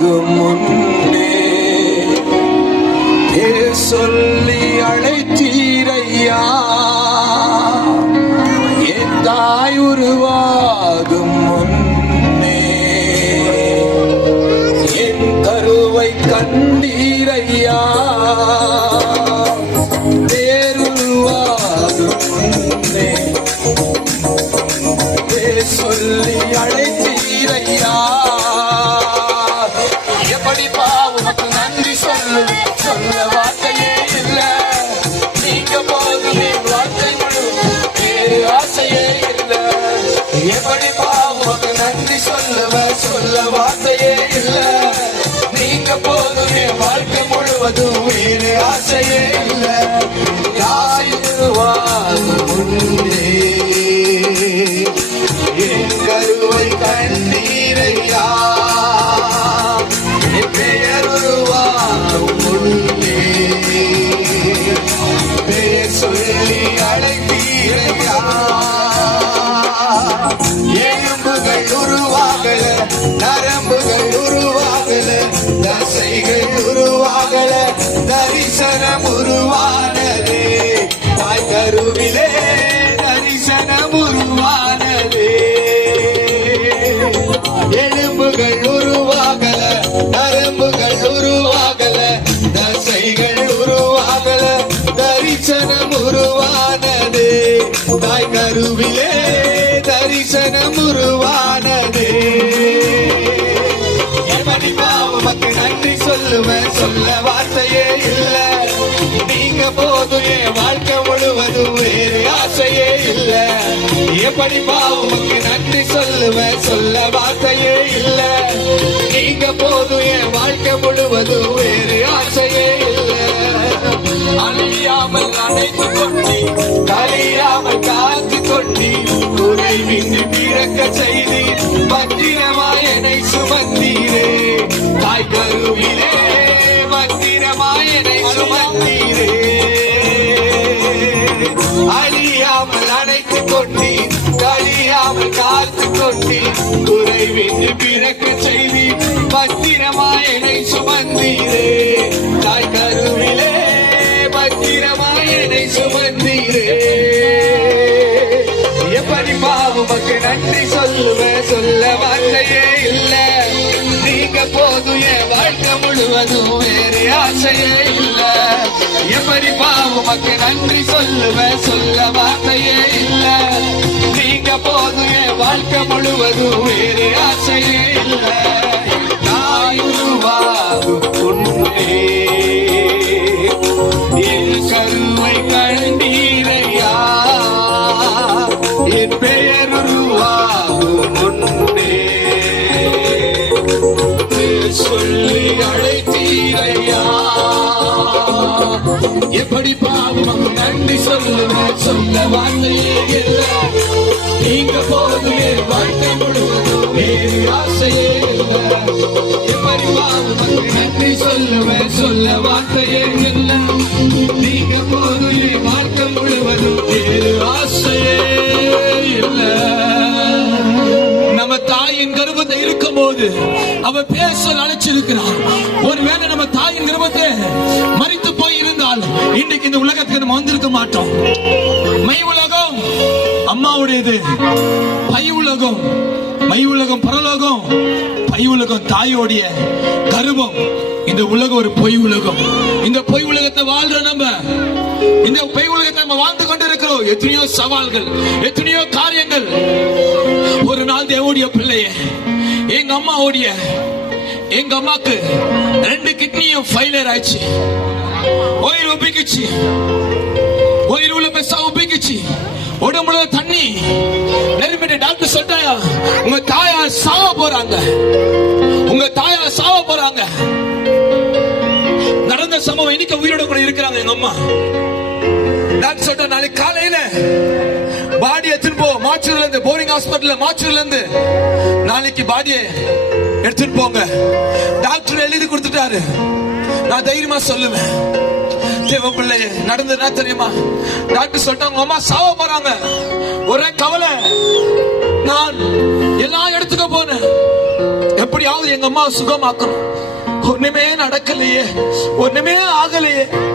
உருவாகும் முன்னே சொல்லி அழைத்தீரையா. என் தாய் உருவாகும் முன்னே என் கருவை கண்டீரையா. பேருருவாகும் முன்னே சொல்லி அழைத்தீரையா. எப்படி பாவம் நன்றி சொல்லு, சொல்ல வார்த்தையே இல்ல. நீங்க போதுமே வார்த்தை முழு, வேறு ஆசையே இல்ல. எப்படி பாவம் நன்றி சொல்லுவ, சொல்ல வார்த்தையே இல்ல. நீங்க போதுமே வாழ்க்கை முழுவதும், வேறு ஆசையே இல்ல. முன்னே என் கருவை கண்டீரையா. என் பெயர் உருவாகும் முன்னே பெயர் சொல்லி அழைத்தீரையா. எலும்புகள் உருவாகல, நரம்புகள் உருவாகல, தசைகள் உருவாகல, தரிசனம் உருவானதே. தாய் கருவிலே தரிசனம் உருவானதே. எலும்புகள் உருவாகல, நரம்புகள் உருவாகல, தசைகள் உருவாகல, தரிசனம் உருவானதே. தாய் கருவிலே தரிசனம் உருவானதே. எப்படி பாவமக்கு நன்றி சொல்லுவேன், சொல்ல வார்த்தையே இல்ல. நீங்க போதும் என் வாழ்க்கை முழுவதும், வேறு ஆசையே இல்ல. எப்படி பாவமக்கு நன்றி சொல்லுவேன், சொல்ல வார்த்தையே இல்ல. நீங்க போதும் என் வாழ்க்கை முழுவதும், வேறு ஆசையே இல்ல. அழியாமல் அணைத்து கொண்டி, கழியாமல் காத்து கொண்டி, குறைவின்றி பிறக்க செய்தி, பத்திரமாய் என்னை சுமந்தீரே. தாய் கருவிலே பத்திரமாய் என்னை சுமந்தீரே. அழியாமல் அணைத்து கொண்டி, கழியாமல் காத்து கொண்டி, குறைவின்றி பிறக்க செய்தி, பத்திரமாய் என்னை சுமந்தீரே. தாய் கருவிலே பத்திரமாய் என்னை சுமந்தீரே. எப்படி பாவமக்கு நன்றி சொல்லுவேன், சொல்ல வார்த்தையே இல்ல. நீங்க போதும் என் வாழ்க்கை முழுவதும், வேறு ஆசையே இல்ல. எப்படி பாவமக்கு நன்றி சொல்லுவேன், சொல்ல வார்த்தையே இல்ல. நீங்க போதும் என் வாழ்க்கை முழுவதும், வேறு ஆசையே இல்ல. தாய் உருவாகும் முன்னே என் கருவை கண்டீரையா. என் பெயர் உருவாகும் முன்னே சொல்லி அழைத்தீரையா. எப்படி பாவம் நன்றி சொல்லுவேன், சொல்ல வார்த்தையே இல்ல. நீங்க போது என் வாழ்க்கை முழுவதும், வேறு ஆசையே இல்ல. எப்படி பாவம் நன்றி சொல்லுவேன், சொல்ல வார்த்தையே இல்ல. நீங்க போது என் வாழ்க்கை முழுவதும், வேறு ஆசையே இல்ல. நம்ம தாயின் கர்ப்பத்தை இருக்கும் போது அவ பேச அழைச்சிருக்கிறார். ஒருவேளை நம்ம தாயின் கர்ப்பத்தை மரித்து போய் இருந்தால், இன்னைக்கு இந்த உலகத்துக்கு நம்ம வந்திருக்க மாட்டோம். மை உலகம் அம்மாவுடையது, பை உலகம், மை உலகம் பரலோகம், பை உலகம் தாயோடைய கர்ப்பம். இந்த உலகம் ஒரு பொய் உலகம். இந்த பொய் உலகத்தை வாழ்ற நம்ம, இந்த பொய் உலகத்தை நம்ம வாழ்ந்து கொண்டிருக்கிறோம். எத்தனையோ சவால்கள், எத்தனையோ காரியங்கள். ஒரு நாள் தேவனுடைய பிள்ளைய, எங்க அம்மாக்கு 2 கிட்னியும் ஃபெயிலியர் ஆயிடுச்சு. உயிர் உப்பிக்குச்சு, உயிர் உள்ள பெருசா உப்பிக்குச்சு. உடம்புல தண்ணி நெருப்பிட்டு டாக்டர் சொல்லிட்டாயா, உங்க தாயா சாவ போறாங்க, உங்க தாயா சாவ போறாங்க. நடந்த சம்பவம் இன்னைக்கு உயிரோட கூட இருக்கிறாங்க எங்க அம்மா. டாக்டர் சொல்லிட்டா, நாளைக்கு காலையில பாடி எடுத்துட்டு போ, மாச்சூர்ல இருந்து, போரிங் ஹாஸ்பிட்டல்ல மாச்சூர்ல இருந்து நாளைக்கு பாடியை எடுத்துட்டு போங்க. டாக்டர் எழுதி கொடுத்துட்டாரு. நான் தைரியமா சொல்லுவேன், தேவ பிள்ளை நடந்ததுன்னா தெரியுமா, டாக்டர் சொல்லிட்டாங்க அம்மா சாவ போறாங்க. ஒரே கவலை. நான் எல்லா இடத்துக்கும் போனேன், எப்படியா எப்படியாவது எங்க அம்மா சுகமாக்கணும். ஒண்ணுமே நடக்கலையே, ஒண்ணுமே ஆகலையே.